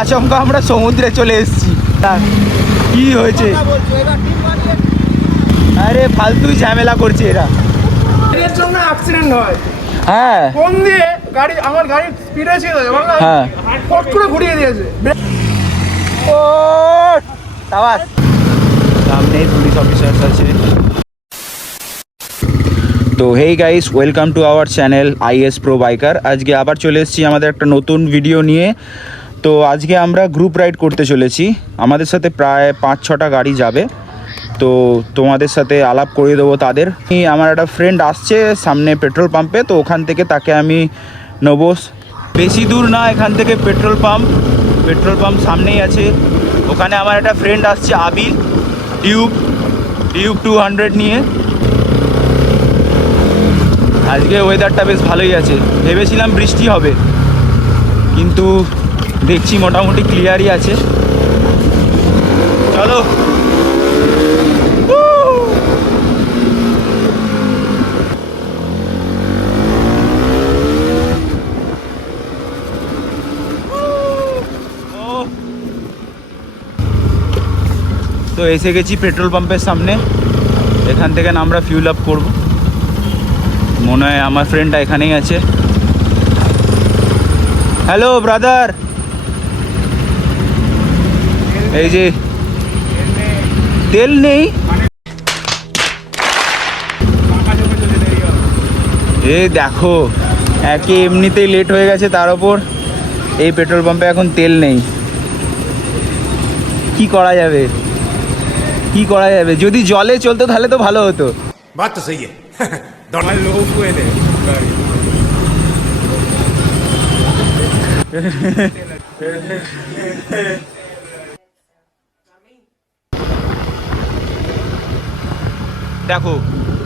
আচমকা আমরা সমুদ্রে চলে এসেছি। কি হয়েছে? আরে ফালতুই ঝামেলা করছে এরা। এর জন্য অ্যাক্সিডেন্ট হয়। হ্যাঁ, কোন দিয়ে গাড়ি, আমার গাড়ি স্পিডে ছিল, হ্যাঁ, ফট করে ঘুরিয়ে দিয়েছে। ও আওয়াজ। সামনে পুলিশ অফিসার্স আছে। তো hey guys, welcome to our channel is pro biker. আজকে আবার চলে এসেছি আমাদের একটা নতুন ভিডিও নিয়ে। তো আজকে আমরা গ্রুপ রাইড করতে চলেছি। আমাদের সাথে প্রায় 5-6টা গাড়ি যাবে। তো তোমাদের সাথে আলাপ করিয়ে দেবো তাদের। আমার একটা ফ্রেন্ড আসছে সামনে পেট্রোল পাম্পে, তো ওখান থেকে তাকে আমি নেবো। বেশি দূর না এখান থেকে পেট্রোল পাম্প সামনেই আছে। ওখানে আমার একটা ফ্রেন্ড আসছে আবির, ডিউক 200 নিয়ে। আজকে ওয়েদারটা বেশ ভালোই আছে। ভেবেছিলাম বৃষ্টি হবে, কিন্তু দেখছি মোটামুটি ক্লিয়ারই আছে। চলো। তো এসে গেছি পেট্রোল পাম্পের সামনে। এখান থেকে আমরা ফিউল আপ করব। মনে হয় আমার ফ্রেন্ডটা এখানেই আছে। হ্যালো ব্রাদার, এই যে তেল নেই। এই দেখো, একে এমনিতেই লেট হয়ে গেছে, তার ওপর এই পেট্রোল পাম্পে এখন তেল নেই। কি করা যাবে? যদি জলে চলতো তাহলে তো ভালো হতো। बात तो सही है लोग हुए थे দেখো,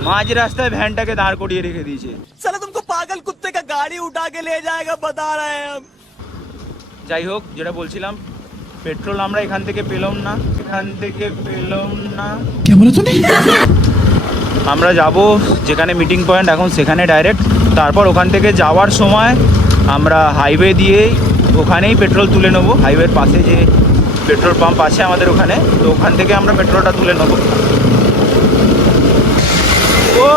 মাঝ রাস্তায় ভ্যানটাকে দাঁড় করিয়ে রেখে দিয়েছে। साला तुमको पागल कुत्ते का गाड़ी उठा के ले जाएगा, बता रहे हैं हम। যাই হোক, যেটা বলছিলাম, পেট্রোল আমরা এখান থেকে পেলাম না। আমরা যাব যেখানে মিটিং পয়েন্ট এখন, সেখানে ডাইরেক্ট। তারপর ওখান থেকে যাওয়ার সময় আমরা হাইওয়ে দিয়েই ওখানেই পেট্রোল তুলে নেবো। হাইওয়ের পাশে যে পেট্রোল পাম্প আছে আমাদের ওখানে, তো ওখান থেকে আমরা পেট্রোলটা তুলে নেবো। ও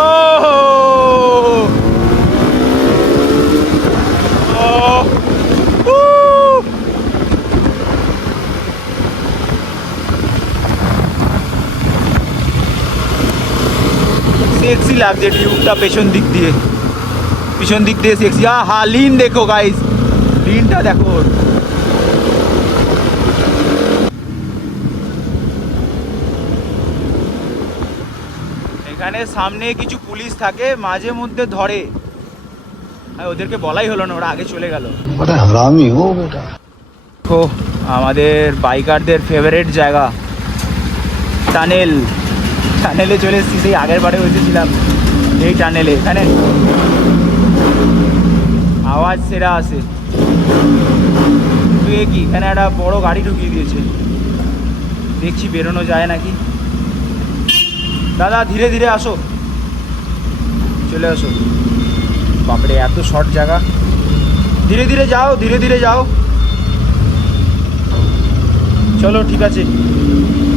সেক্সি লাগছে ডিউকটা পিছন দিক দিয়ে সেক্সি। হ্যাঁ, লিন দেখো গাইস, লিনটা দেখো। এখানে সামনে কিছু পুলিশ থাকে, মাঝে মধ্যে ধরে। ওদেরকে বলাই হলো না, ওরা আগে চলে গেল। ও আমাদের বাইকারদের ফেভারিট জায়গা টানেলে চলে এসেছি। সেই আগের বারে এসেছিলাম এই টানেলে। এখানে আওয়াজ সেরা আসে। তুই কি এখানে একটা বড় গাড়ি ঢুকিয়ে দিয়েছে, দেখছি বেরোনো যায় নাকি। দাদা ধীরে ধীরে আসো, চলে আসো। বাপরে, এত শর্ট জায়গা। ধীরে ধীরে যাও। চলো ঠিক আছে।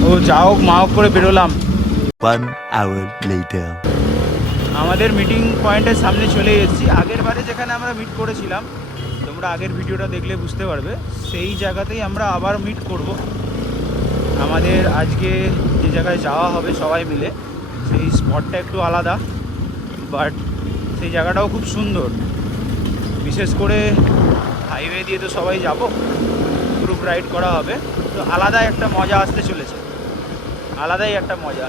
ও যাও মাওক করে বেরোলাম। 1 hour later. আমাদের মিটিং পয়েন্টের সামনে চলে এসেছি। আগের বারে যেখানে আমরা মিট করেছিলাম, তোমরা আগের ভিডিওটা দেখলে বুঝতে পারবে, সেই জায়গাতেই আমরা আবার মিট করব। আমাদের আজকে যে জায়গায় যাওয়া হবে সবাই মিলে, সেই স্পটটা একটু আলাদা, বাট সেই জায়গাটাও খুব সুন্দর। বিশেষ করে হাইওয়ে দিয়ে তো সবাই যাব, গ্রুপ রাইড করা হবে, তো আলাদাই একটা মজা আসতে চলেছে, আলাদাই একটা মজা।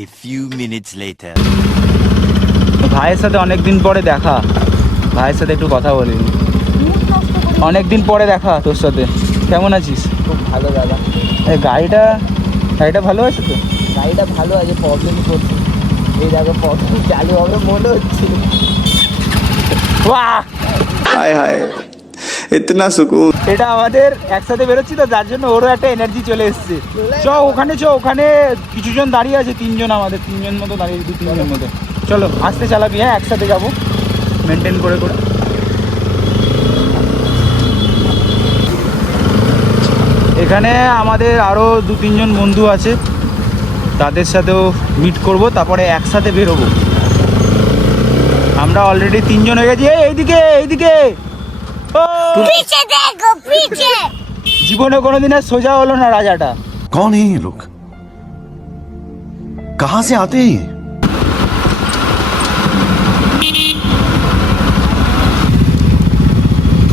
A few minutes later. ভাইয়ের সাথে অনেকদিন পরে দেখা, ভাইয়ের সাথে একটু কথা বলি। অনেকদিন পরে দেখা তোর সাথে। কেমন আছিস? খুব ভালো দাদা। এই গাড়িটা ভালো আছে তো? গাড়িটা ভালো আছে, প্রবলেম করছে। এই দেখো প্রবলেম চালু হবে মনে হচ্ছে। বাহ, হায় হায়, ইতনা সুকুন। এটা আমাদের একসাথে বেরোচ্ছি তো, যার জন্য ওরও একটা এনার্জি চলে এসছে। ওখানে কিছুজন দাঁড়িয়ে আছে, 3জন, আমাদের 3জন মতো দাঁড়িয়ে, 2-3জন মতো। চলো আস্তে চালাবি, হ্যাঁ একসাথে যাবো মেনটেন করে। এখানে আমাদের আরও 2-3 জন বন্ধু আছে, তাদের সাথেও মিট করব, তারপরে একসাথে বেরোবো। আমরা অলরেডি 3 জন হয়ে গেছি। এইদিকে এইদিকে, पीछे देखो पीछे। জীবনে কোনোদিন আর সোজা হলো না রাজাটা। कौन है ये लोग? कहां से आते हैं ये?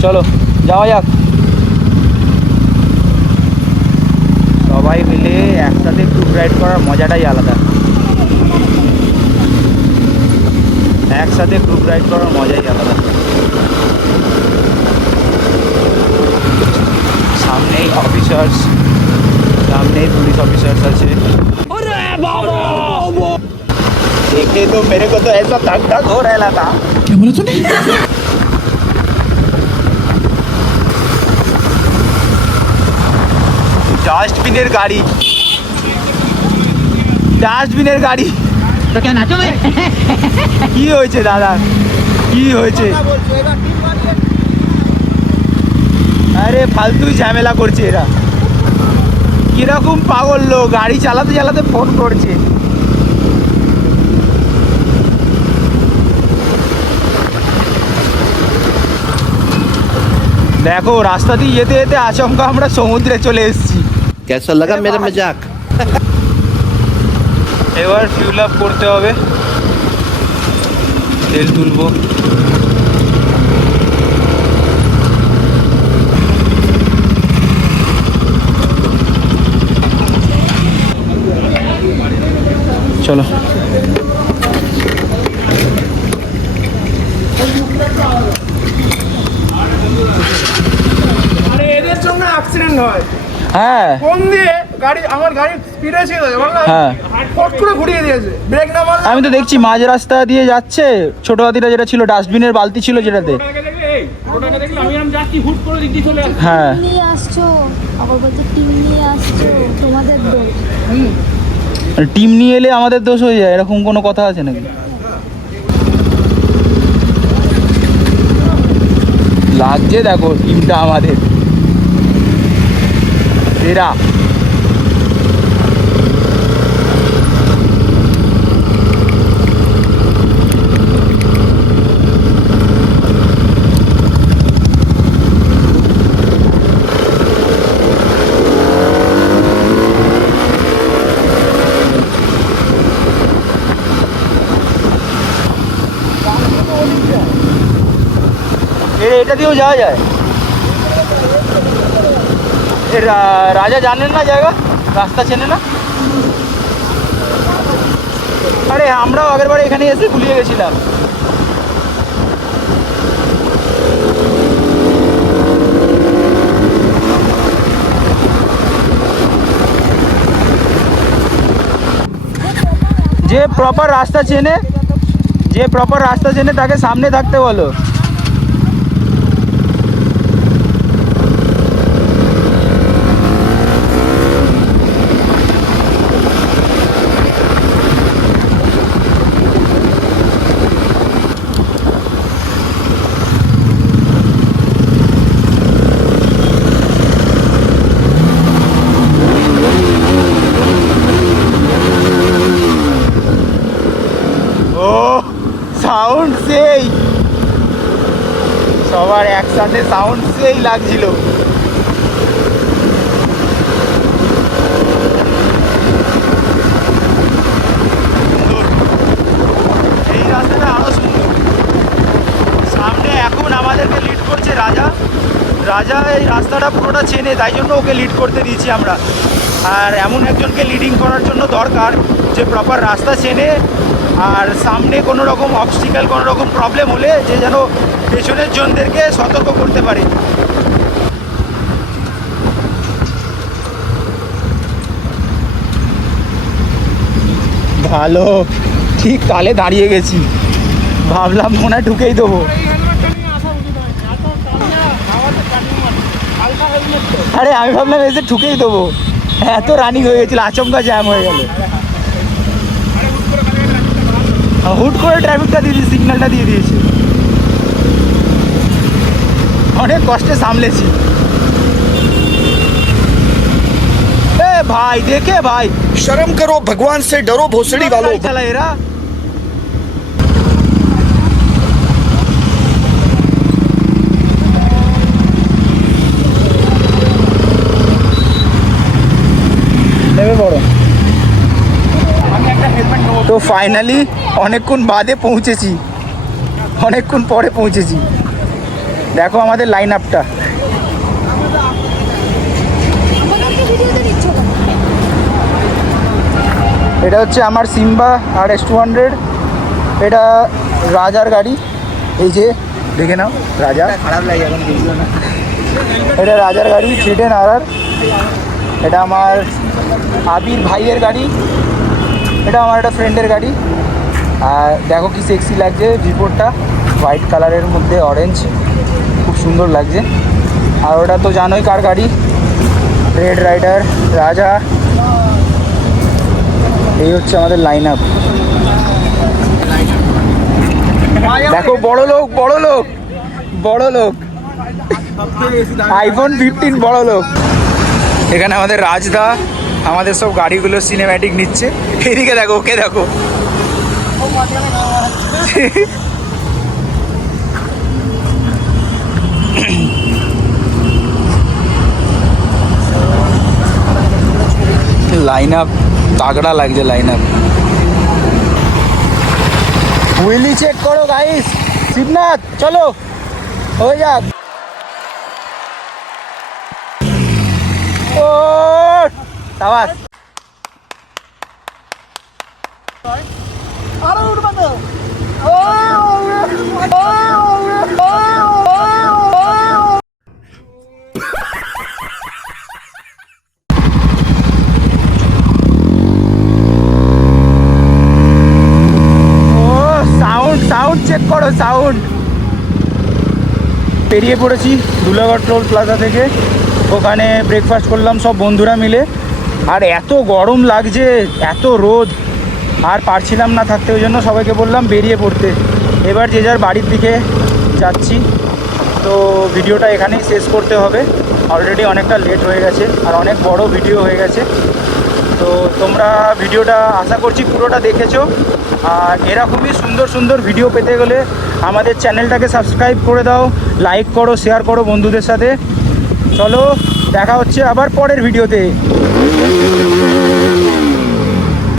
চলো যাওয়া যাক। সবাই মিলে একসাথে গ্রুপ রাইড করার মজাটাই আলাদা। একসাথে গ্রুপ রাইড করার মজাই আলাদা। সামনেই অফিসার্স, সামনেই পুলিশ অফিসার্স আছে। देखे तो मेरे को तो ऐसा धक धक हो रहा था। क्या बोला तूने? ডাস্টবিনের গাড়ি, ডাস্টবিনের গাড়ি। তো কেন নাচো ভাই? কি হয়েছে দাদা, কি হয়েছে? আরে ফালতুই ঝামেলা করছে এরা। কিরকম পাগল লোক, গাড়ি চালাতে চালাতে ফোন করছে। দেখো রাস্তা দিয়ে যেতে যেতে আচমকা আমরা সমুদ্রে চলে এসেছি। कैसा लगा मेरा मजाक? এবার ফিউল আপ করতে হবে, তেল তুলবো। চলো আরে এদের জন্য অ্যাক্সিডেন্ট হয়। হ্যাঁ কোন দিয়ে গাড়ি, আমার গাড়ি স্পিডে ছিল, বললাম হ্যাঁ, ফট করে ঘুরিয়ে দিয়েছে, ব্রেক না মারলে। আমি তো দেখছি মাঝ রাস্তা দিয়ে যাচ্ছে, ছোট হাতিটা যেটা ছিল, ডাস্টবিনের বালতি ছিল যেটাতে। হ্যাঁ নিয়ে আসছো, আবার বলছে টিম নিয়ে আসছো, তোমাদের দোষ। টিম নিয়ে এলে আমাদের দোষ হয়ে যায়, এরকম কোনো কথা আছে নাকি? লাগছে দেখো টিমটা আমাদের এরা। এটা দিয়েও যাওয়া যায়। রাজা জানেন না জায়গা, রাস্তা চেনে না। আরে আমরাও আগের বারে এখানে এসে ভুলিয়ে গেছিলাম। যে প্রপার রাস্তা চেনে, যে প্রপার রাস্তা চেনে তাকে সামনে থাকতে বলো। সাউন্ড সেই, সবার একসাথে সাউন্ড সেই লাগছিল। এই রাস্তাটা আরো সুন্দর। সামনে এখন আমাদেরকে লিড করছে রাজা। রাজা এই রাস্তাটা পুরোটা চেনে, তাই জন্য ওকে লিড করতে দিয়েছি আমরা। আর এমন একজনকে লিডিং করার জন্য দরকার যে প্রপার রাস্তা চেনে, আর সামনে কোনো রকম অবস্টিক্যাল, কোনো রকম প্রবলেম হলে যে যেন পেছনের জনদেরকে সতর্ক করতে পারে। ভালো, ঠিক তালে দাঁড়িয়ে গেছি, ভাবলাম মনে হয় ঢুকেই দেবো। আরে আমি ভাবলাম এসে ঠুকেই দেবো, এত রানিং হয়ে গেছিল, আচমকা জ্যাম হয়ে গেল। হুট করে ট্রাফিকটা দিয়ে দিয়েছি, সিগন্যালটা দিয়ে দিয়েছে। অনেক কষ্টে সামলেছি। भाई देखे भाई शर्म करो भगवान से डरो भोसड़ी वालों चला एरा তো ফাইনালি অনেকক্ষণ বাদে পৌঁছেছি, অনেকক্ষণ পরে পৌঁছেছি। দেখো আমাদের লাইন আপটা। এটা হচ্ছে আমার সিম্বা RS 200, এটা রাজার গাড়ি। এই যে দেখে নাও রাজা, খারাপ লাগে এখন দেখলো না। এটা রাজার গাড়ি 310 RR। এটা আমার আবির ভাইয়ের গাড়ি, এটা আমার একটা ফ্রেন্ডের গাড়ি। আর দেখো কি সেক্সি লাগছে ভিভোরটা, হোয়াইট কালারের মধ্যে অরেঞ্জ, খুব সুন্দর লাগছে। আর ওটা তো জানোই কার গাড়ি, রেড রাইডার রাজা। এই হচ্ছে আমাদের লাইন আপ। দেখো বড় লোক বড় লোক বড় লোক, iPhone 15 বড় লোক। এখানে আমাদের রাজদা আমাদের সব গাড়িগুলো সিনেম্যাটিক নিচ্ছে। এদিকে দেখো, ওকে দেখো। লাইন আপ তাগড়া লাগছে, লাইন আপ। হুইলি চেক করো গাইস, শিবনাথ চলো হয়ে যাক। ও সাবাস। আরো উঠবে তো। সাউন্ড চেক করো, সাউন্ড। পেরিয়ে পড়েছি ধুলাগড় টোল প্লাজা থেকে, ওখানে ব্রেকফাস্ট করলাম সব বন্ধুরা মিলে। আর এত গরম লাগছে, এত রোদ, আর পারছিলাম না থাকতে, ওই জন্য সবাইকে বললাম বেরিয়ে পড়তে। এবার যে যার বাড়ির দিকে যাচ্ছি। তো ভিডিওটা এখানেই শেষ করতে হবে, অলরেডি অনেকটা লেট হয়ে গেছে আর অনেক বড় ভিডিও হয়ে গেছে। তো তোমরা ভিডিওটা আশা করছি পুরোটা দেখেছো। আর এরকমই সুন্দর সুন্দর ভিডিও পেতে গেলে আমাদের চ্যানেলটাকে সাবস্ক্রাইব করে দাও, লাইক করো, শেয়ার করো বন্ধুদের সাথে। চলো দেখা হচ্ছে আবার পরের ভিডিওতে।